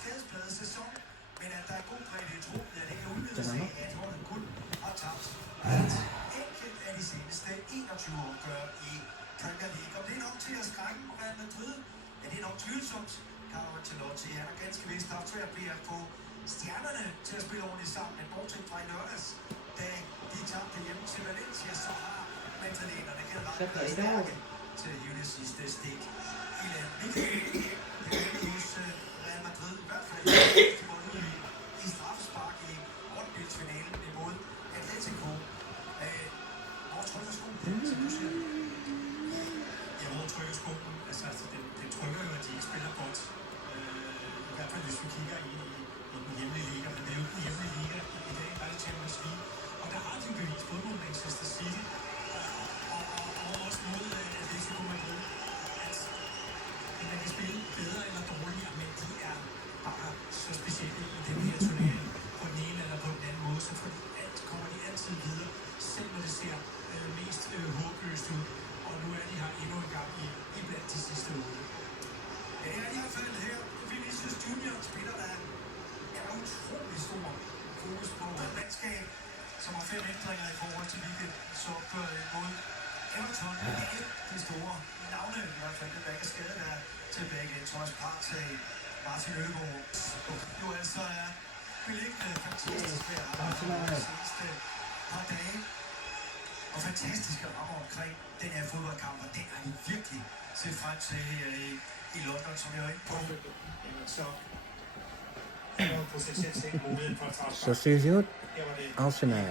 skadespladet sæson, men at der er god bredde i truppen, ja, det kan udvides af, at holdet kun har tabt et enkelt af de seneste 21 opgør i Premier League. Og det er nok til at skrække Real Madrid. Ja, det er nok tvivlsomt. Carlo Ancelotti, han har ganske vist haft svært ved at få stjernerne til at spille ordentligt sammen. Men bortset fra i lørdags, da de tabte hjemme til Valencia, så har Madrilenerne generelt været stærke til at hive det sidste stik i landet. Det er hos Real Madrid, i hvert fald i straffespark i ottendedelsfinalen imod Atletico. Hvor trykker skoen, som du siger? Ja, hvor trykker skoen? Altså, det trykker jo, at de ikke spiller godt. I hvert fald, hvis vi kigger i den hjemlige liga. Men det er jo den hjemlige liga i dag, der er det Champions League. Og der har de jo bevist både mod Manchester City og også mod Atletico Madrid, at man kan spille bedre eller dårligere, men de er bare så specielle i den her turnering på den ene eller på den anden måde. Så kommer de altid videre, selv når det ser mest håbløst ud. Og nu er de her endnu en gang i blandt de sidste 8. Ja, det er i hvert fald her. Vinicius Junior spiller, der er utrolig stor fokus på et mandskab, som har 5 ændringer i forhold til weekend, så opgør mod Everton. Det er ikke de store navne, i hvert fald det er skadet der tilbage igen. Thomas Partey, Martin Ødegaard, jo altså er beliggende fantastisk ved at arbejde de seneste par dage. Og fantastiske rammer omkring den her fodboldkamp, og den har de virkelig set frem til her i London, som jeg var inde på. Så ser det ud. Arsenal.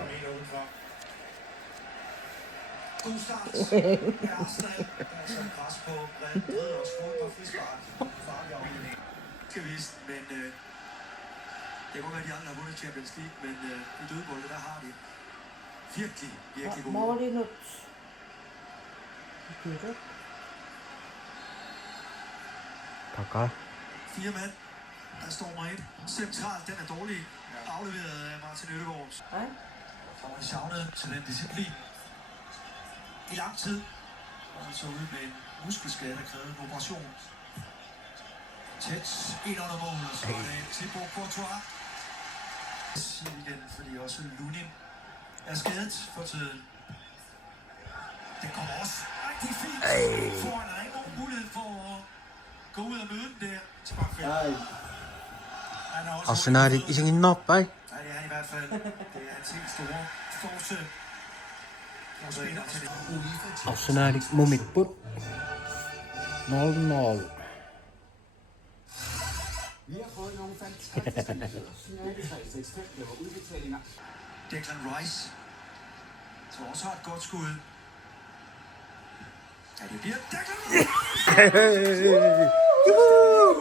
God start af Arsenal, der er sådan pres på Real Madrid og skål på frispark. Farlig afdeling. Skal vise, men det kan godt være, at de andre har vundet Champions League, men i dødbolde, der har de virkelig gode. Var det noget? Takker. 4 mand. Der står mig et. Centralt, den er dårlig. Afleveret af Martin Ødegaard. Nej. Og han savnede til den disciplin i lang tid. Og så ude med en muskelskade, der krævede en operation. Tæt ind under mål, og så er det Thibaut Courtois. Igen, fordi også Lunin er skadet for tiden. Det kommer også rigtig fint. Foran er ikke nogen mulighed for at gå ud og møde den der. Arsenal isingin noppa. Nej, det er han i hvert fald. Det er hans helt store force. Arsenal mumipput. 0-0. Vi har fået nogle fantastiske spilletræsexperienter og udbetalinger. Declan Rice, som også har et godt skud. Ja, det bliver Declan Rice!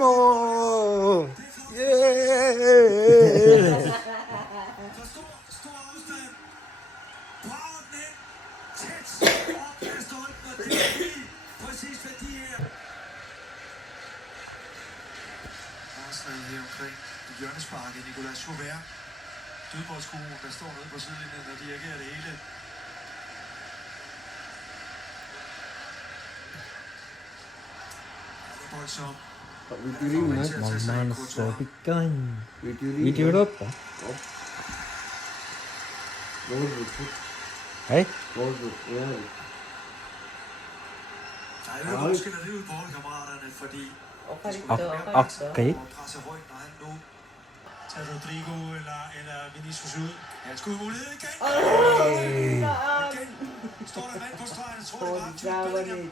Mål! Yeah! For stor afstand. Brager den ind. Tæt op af stolpen, og det er lige præcis hvad de her. Arsenal her omkring hjørnesparket. Nicolas Joubert. Dødboldsguru, der står nede på sidelinjen og dirigerer det hele. Det er voldsomt. Mamman sobikan. Video doppa. Hej. Der er jo skiller det ud på holdkammeraterne, fordi Okay. presser højt, når han nu Tager Rodrigo eller Vinicius ud. han skulle mulighed igen. Står der mand på stregen, tror det var Jude Bellingham,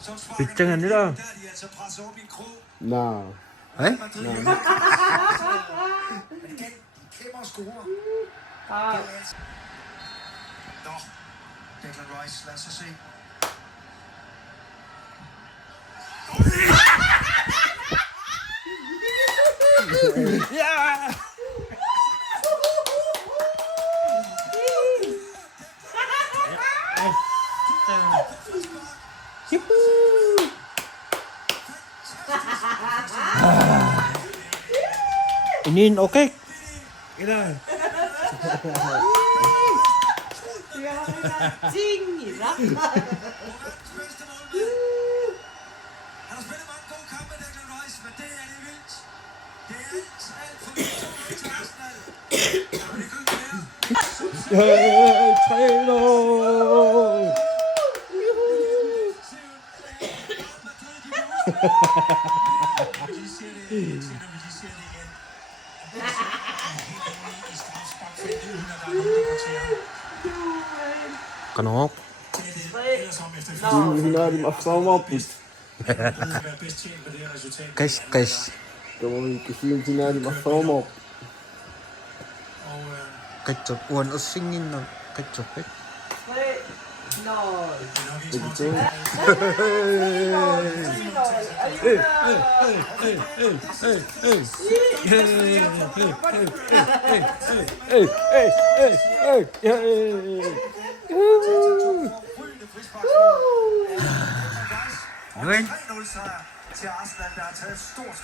som sparker Bitchangan nila. der er de altså presset op i en krog. No. Hej. Men igen, de kæmmer og scorer. Nå, Declan Rice, lad os så se. Ja! Inin okay? Ja, ting i Han har spillet mange gode kampe, Declan Rice, men det er det vildt. Det er alt for lidt til Arsenal. Og det kører her. Hey, 3-0! Kanok. Hinaari maksaa maput. Kes. Kamu kisiin hinaari maksaa maput. Ketchup. Uwan o singin ng ketchup eh. Rygende frispark. 3-0 sejr til Arsenal, der har taget et stort